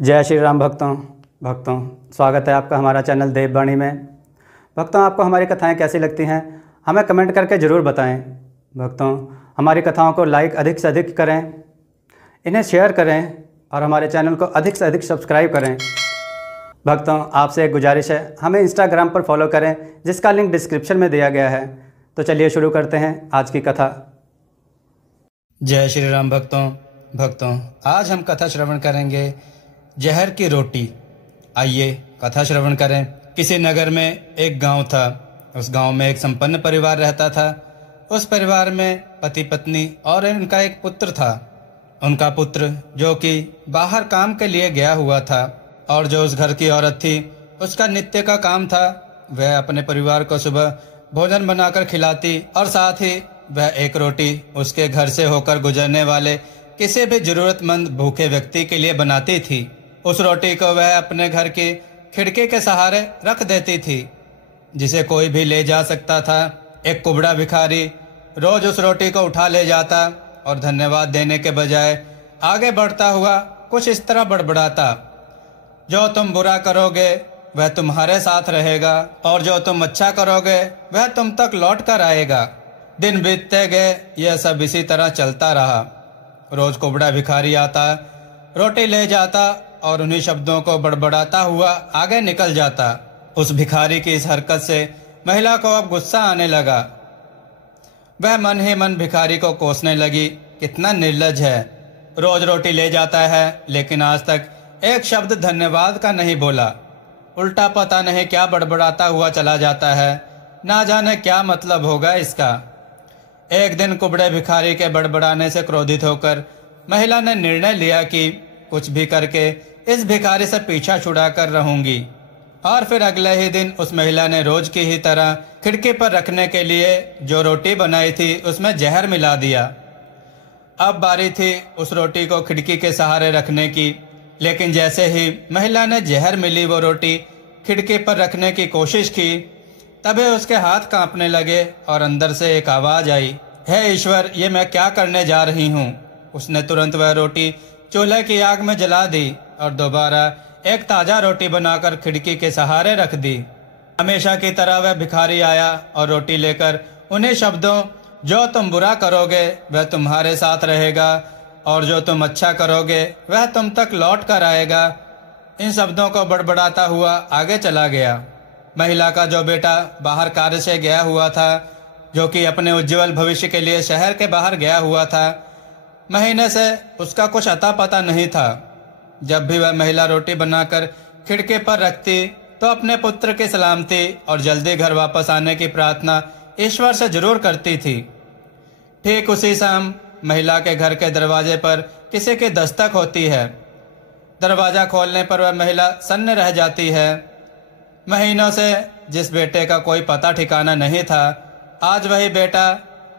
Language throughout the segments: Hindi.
जय श्री राम भक्तों स्वागत है आपका हमारा चैनल देववाणी में। भक्तों, आपको हमारी कथाएं कैसी लगती हैं हमें कमेंट करके ज़रूर बताएं। भक्तों, हमारी कथाओं को लाइक अधिक से अधिक करें, इन्हें शेयर करें और हमारे चैनल को अधिक से अधिक सब्सक्राइब करें। भक्तों, आपसे एक गुजारिश है, हमें इंस्टाग्राम पर फॉलो करें जिसका लिंक डिस्क्रिप्शन में दिया गया है। तो चलिए शुरू करते हैं आज की कथा। जय श्री राम भक्तों, आज हम कथा श्रवण करेंगे जहर की रोटी। आइए कथा श्रवण करें। किसी नगर में एक गांव था। उस गांव में एक संपन्न परिवार रहता था। उस परिवार में पति पत्नी और उनका एक पुत्र था। उनका पुत्र जो कि बाहर काम के लिए गया हुआ था और जो उस घर की औरत थी, उसका नित्य का काम था वह अपने परिवार को सुबह भोजन बनाकर खिलाती और साथ ही वह एक रोटी उसके घर से होकर गुजरने वाले किसी भी जरूरतमंद भूखे व्यक्ति के लिए बनाती थी। उस रोटी को वह अपने घर की खिड़की के सहारे रख देती थी, जिसे कोई भी ले जा सकता था। एक कुबड़ा भिखारी रोज उस रोटी को उठा ले जाता और धन्यवाद देने के बजाय आगे बढ़ता हुआ कुछ इस तरह बड़बड़ाता, जो तुम बुरा करोगे वह तुम्हारे साथ रहेगा और जो तुम अच्छा करोगे वह तुम तक लौट कर आएगा। दिन बीतते गए, यह सब इसी तरह चलता रहा। रोज कुबड़ा भिखारी आता, रोटी ले जाता और उन्हीं शब्दों को बड़बड़ाता हुआ आगे निकल जाता। उस भिखारी की इस हरकत से महिला को अब गुस्सा आने लगा। वह मन ही मन भिखारी को कोसने लगी, कितना निर्लज है, रोज रोटी ले जाता है लेकिन आज तक एक शब्द धन्यवाद का नहीं बोला। उल्टा पता नहीं क्या बड़बड़ाता हुआ चला जाता है, ना जाने क्या मतलब होगा इसका। एक दिन कुबड़े भिखारी के बड़बड़ाने से क्रोधित होकर महिला ने निर्णय लिया कि कुछ भी करके इस भिखारी से पीछा छुड़ाकर रहूंगी। और फिर अगले ही दिन उस महिला ने रोज की ही तरह खिड़की पर रखने के लिए जो रोटी बनाई थी उसमें जहर मिला दिया। अब बारी थी उस रोटी को खिड़की के सहारे रखने की, लेकिन जैसे ही महिला ने जहर मिली वो रोटी खिड़की पर रखने की कोशिश की, तभी उसके हाथ कांपने लगे और अंदर से एक आवाज आई, हे ईश्वर, ये मैं क्या करने जा रही हूँ। उसने तुरंत वह रोटी चूल्हे की आग में जला दी और दोबारा एक ताजा रोटी बनाकर खिड़की के सहारे रख दी। हमेशा की तरह वह भिखारी आया और रोटी लेकर उन्हीं शब्दों, जो तुम बुरा करोगे वह तुम्हारे साथ रहेगा और जो तुम अच्छा करोगे वह तुम तक लौट कर आएगा, इन शब्दों को बड़बड़ाता हुआ आगे चला गया। महिला का जो बेटा बाहर कार्य से गया हुआ था, जो कि अपने उज्जवल भविष्य के लिए शहर के बाहर गया हुआ था, महीने से उसका कुछ अता पता नहीं था। जब भी वह महिला रोटी बनाकर खिड़की पर रखती तो अपने पुत्र की सलामती और जल्दी घर वापस आने की प्रार्थना ईश्वर से जरूर करती थी। ठीक उसी शाम महिला के घर के दरवाजे पर किसी की दस्तक होती है। दरवाजा खोलने पर वह महिला सन्न रह जाती है। महीनों से जिस बेटे का कोई पता ठिकाना नहीं था, आज वही बेटा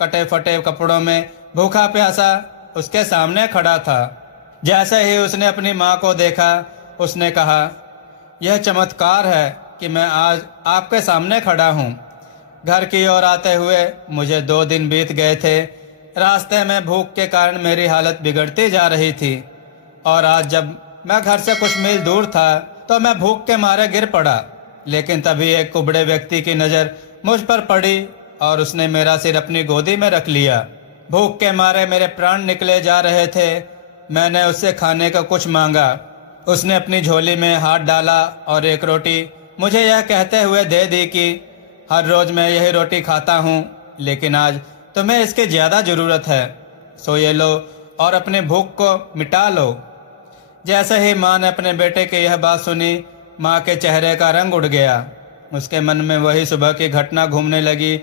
कटे फटे कपड़ों में भूखा प्यासा उसके सामने खड़ा था। जैसे ही उसने अपनी माँ को देखा, उसने कहा, यह चमत्कार है कि मैं आज आपके सामने खड़ा हूँ। घर की ओर आते हुए मुझे 2 दिन बीत गए थे। रास्ते में भूख के कारण मेरी हालत बिगड़ती जा रही थी और आज जब मैं घर से कुछ मील दूर था तो मैं भूख के मारे गिर पड़ा। लेकिन तभी एक कुबड़े व्यक्ति की नज़र मुझ पर पड़ी और उसने मेरा सिर अपनी गोदी में रख लिया। भूख के मारे मेरे प्राण निकले जा रहे थे। मैंने उससे खाने का कुछ मांगा। उसने अपनी झोली में हाथ डाला और एक रोटी मुझे यह कहते हुए दे दी कि हर रोज मैं यही रोटी खाता हूँ, लेकिन आज तुम्हें इसकी ज़्यादा ज़रूरत है, सो ये लो और अपनी भूख को मिटा लो। जैसे ही माँ ने अपने बेटे की यह बात सुनी, माँ के चेहरे का रंग उड़ गया। उसके मन में वही सुबह की घटना घूमने लगी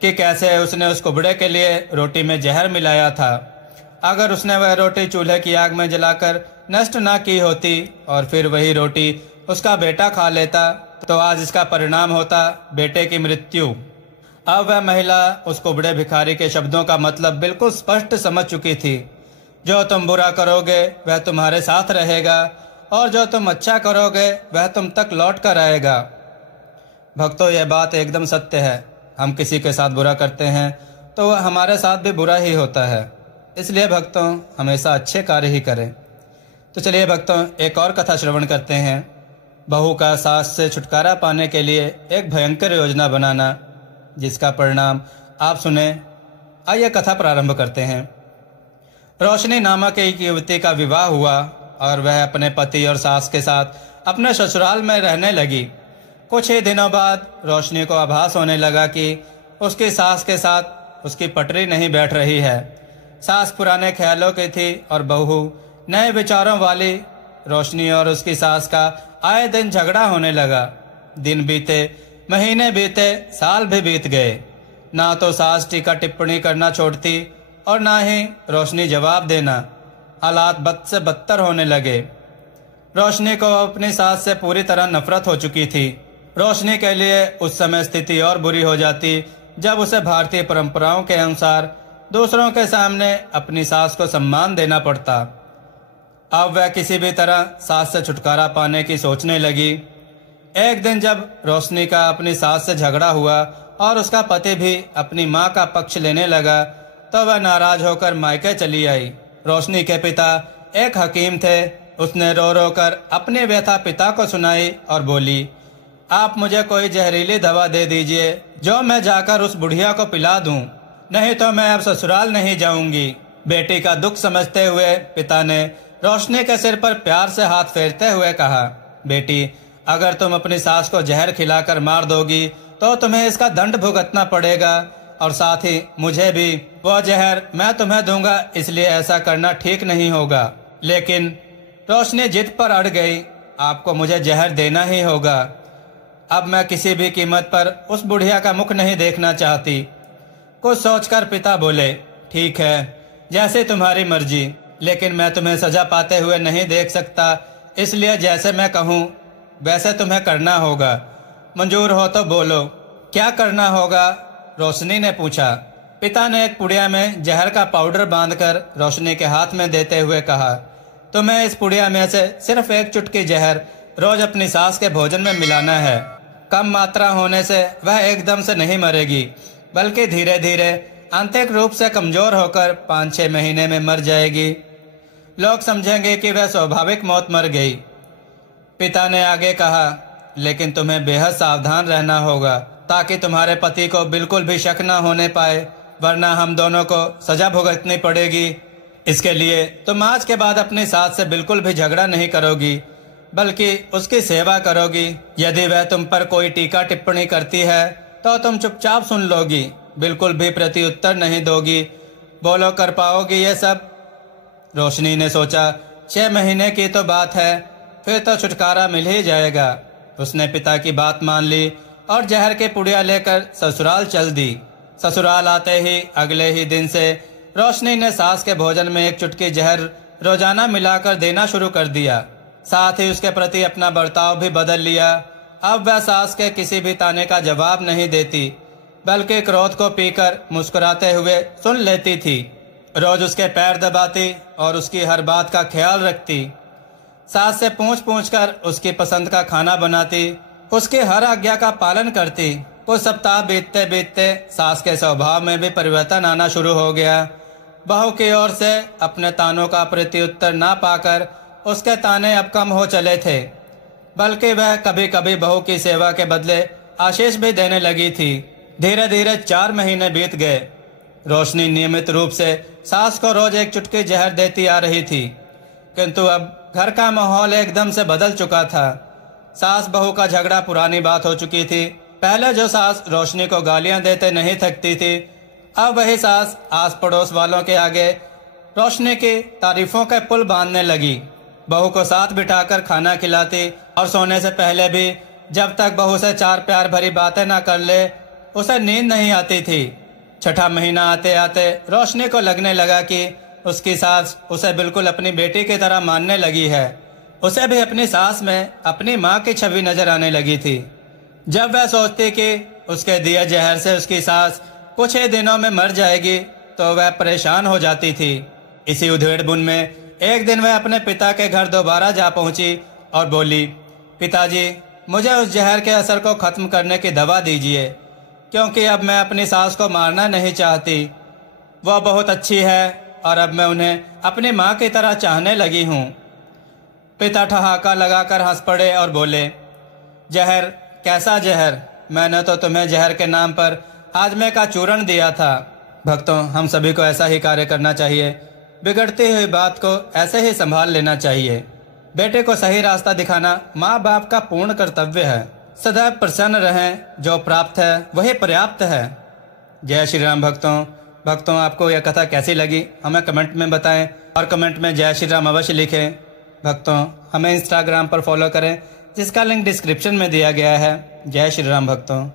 कि कैसे उसने उस कुबड़े के लिए रोटी में जहर मिलाया था। अगर उसने वह रोटी चूल्हे की आग में जलाकर नष्ट ना की होती और फिर वही रोटी उसका बेटा खा लेता, तो आज इसका परिणाम होता बेटे की मृत्यु। अब वह महिला उस कुबड़े भिखारी के शब्दों का मतलब बिल्कुल स्पष्ट समझ चुकी थी। जो तुम बुरा करोगे वह तुम्हारे साथ रहेगा और जो तुम अच्छा करोगे वह तुम तक लौट कर आएगा। भक्तों, यह बात एकदम सत्य है। हम किसी के साथ बुरा करते हैं तो वह हमारे साथ भी बुरा ही होता है। इसलिए भक्तों, हमेशा अच्छे कार्य ही करें। तो चलिए भक्तों, एक और कथा श्रवण करते हैं। बहू का सास से छुटकारा पाने के लिए एक भयंकर योजना बनाना, जिसका परिणाम आप सुने। आइए कथा प्रारंभ करते हैं। रोशनी नामक एक युवती का विवाह हुआ और वह अपने पति और सास के साथ अपने ससुराल में रहने लगी। कुछ ही दिनों बाद रोशनी को आभास होने लगा कि उसकी सास के साथ उसकी पटरी नहीं बैठ रही है। सास पुराने ख्यालों की थी और बहू नए विचारों वाली। रोशनी और उसकी सास का आए दिन झगड़ा होने लगा। दिन बीते, महीने बीते, साल भी बीत गए। ना तो सास टीका टिप्पणी करना छोड़ती और ना ही रोशनी जवाब देना। हालात बद से बदतर होने लगे। रोशनी को अपनी सास से पूरी तरह नफरत हो चुकी थी। रोशनी के लिए उस समय स्थिति और बुरी हो जाती जब उसे भारतीय परंपराओं के अनुसार दूसरों के सामने अपनी सास को सम्मान देना पड़ता। अब वह किसी भी तरह सास से छुटकारा पाने की सोचने लगी। एक दिन जब रोशनी का अपनी सास से झगड़ा हुआ और उसका पति भी अपनी माँ का पक्ष लेने लगा, तो वह नाराज होकर मायके चली आई। रोशनी के पिता एक हकीम थे। उसने रो रो कर अपनी व्यथा पिता को सुनाई और बोली, आप मुझे कोई जहरीली दवा दे दीजिए जो मैं जाकर उस बुढ़िया को पिला दूं, नहीं तो मैं अब ससुराल नहीं जाऊंगी। बेटी का दुख समझते हुए पिता ने रोशनी के सिर पर प्यार से हाथ फेरते हुए कहा, बेटी, अगर तुम अपनी सास को जहर खिलाकर मार दोगी तो तुम्हें इसका दंड भुगतना पड़ेगा और साथ ही मुझे भी। वो जहर मैं तुम्हें दूंगा, इसलिए ऐसा करना ठीक नहीं होगा। लेकिन रोशनी जिद पर अड़ गई, आपको मुझे जहर देना ही होगा। अब मैं किसी भी कीमत पर उस बुढ़िया का मुख नहीं देखना चाहती। कुछ सोचकर पिता बोले, ठीक है, जैसे तुम्हारी मर्जी, लेकिन मैं तुम्हें सजा पाते हुए नहीं देख सकता, इसलिए जैसे मैं कहूँ वैसे तुम्हें करना होगा। मंजूर हो तो बोलो, क्या करना होगा? रोशनी ने पूछा। पिता ने एक पुड़िया में जहर का पाउडर बांधकर रोशनी के हाथ में देते हुए कहा, तुम्हें इस पुड़िया में से सिर्फ एक चुटकी जहर रोज अपनी सास के भोजन में मिलाना है। कम मात्रा होने से वह एकदम से नहीं मरेगी, बल्कि धीरे धीरे आंतरिक रूप से कमजोर होकर 5-6 महीने में मर जाएगी। लोग समझेंगे कि वह स्वाभाविक मौत मर गई। पिता ने आगे कहा, लेकिन तुम्हें बेहद सावधान रहना होगा ताकि तुम्हारे पति को बिल्कुल भी शक न होने पाए, वरना हम दोनों को सजा भुगतनी पड़ेगी। इसके लिए तुम आज के बाद अपनी सास से बिल्कुल भी झगड़ा नहीं करोगी, बल्कि उसकी सेवा करोगी। यदि वह तुम पर कोई टीका टिप्पणी करती है तो तुम चुपचाप सुन लोगी, बिल्कुल भी प्रत्युत्तर नहीं दोगी। बोलो, कर पाओगी ये सब? रोशनी ने सोचा, 6 महीने की तो बात है, फिर तो छुटकारा मिल ही जाएगा। उसने पिता की बात मान ली और जहर के पुड़िया लेकर ससुराल चल दी। ससुराल आते ही अगले ही दिन से रोशनी ने सास के भोजन में एक चुटकी जहर रोजाना मिलाकर देना शुरू कर दिया। साथ ही उसके प्रति अपना बर्ताव भी बदल लिया। अब वह सास के किसी भी ताने का जवाब नहीं देती, बल्कि क्रोध को पीकर मुस्कुराते हुए सुन लेती थी। रोज उसके पैर दबाती और उसकी हर बात का ख्याल रखती। सास से पूछ पूछ कर उसकी पसंद का खाना बनाती, उसकी हर आज्ञा का पालन करती। कुछ सप्ताह बीतते बीतते सास के स्वभाव में भी परिवर्तन आना शुरू हो गया। बहू की ओर से अपने तानों का प्रत्युत्तर ना पाकर उसके ताने अब कम हो चले थे, बल्कि वह कभी कभी बहू की सेवा के बदले आशीष भी देने लगी थी। धीरे धीरे 4 महीने बीत गए। रोशनी नियमित रूप से सास को रोज एक चुटकी जहर देती आ रही थी, किंतु अब घर का माहौल एकदम से बदल चुका था। सास बहू का झगड़ा पुरानी बात हो चुकी थी। पहले जो सास रोशनी को गालियां देते नहीं थकती थी, अब वही सास आस पड़ोस वालों के आगे रोशनी की तारीफों के पुल बांधने लगी। बहू को साथ बिठाकर खाना खिलाती और सोने से पहले भी जब तक बहू से 4 प्यार भरी बातें ना कर ले, उसे नींद नहीं आती थी। 6ठा महीना आते आते रोशनी को लगने लगा कि उसकी सास उसे बिल्कुल अपनी बेटी की तरह मानने लगी है। उसे भी अपनी सास में अपनी माँ की छवि नजर आने लगी थी। जब वह सोचती कि उसके दिए जहर से उसकी सास कुछ ही दिनों में मर जाएगी, तो वह परेशान हो जाती थी। इसी उधेड़-बुन में एक दिन वह अपने पिता के घर दोबारा जा पहुंची और बोली, पिताजी, मुझे उस जहर के असर को खत्म करने की दवा दीजिए, क्योंकि अब मैं अपनी सास को मारना नहीं चाहती। वह बहुत अच्छी है और अब मैं उन्हें अपनी माँ की तरह चाहने लगी हूँ। पिता ठहाका लगाकर हंस पड़े और बोले, जहर? कैसा जहर? मैंने तो तुम्हें जहर के नाम पर आजमे का चूर्ण दिया था। भक्तों, हम सभी को ऐसा ही कार्य करना चाहिए। बिगड़ती हुई बात को ऐसे ही संभाल लेना चाहिए। बेटे को सही रास्ता दिखाना माँ बाप का पूर्ण कर्तव्य है। सदैव प्रसन्न रहें, जो प्राप्त है वही पर्याप्त है। जय श्री राम भक्तों, आपको यह कथा कैसी लगी हमें कमेंट में बताएं और कमेंट में जय श्री राम अवश्य लिखें। भक्तों, हमें इंस्टाग्राम पर फॉलो करें जिसका लिंक डिस्क्रिप्शन में दिया गया है। जय श्री राम भक्तों।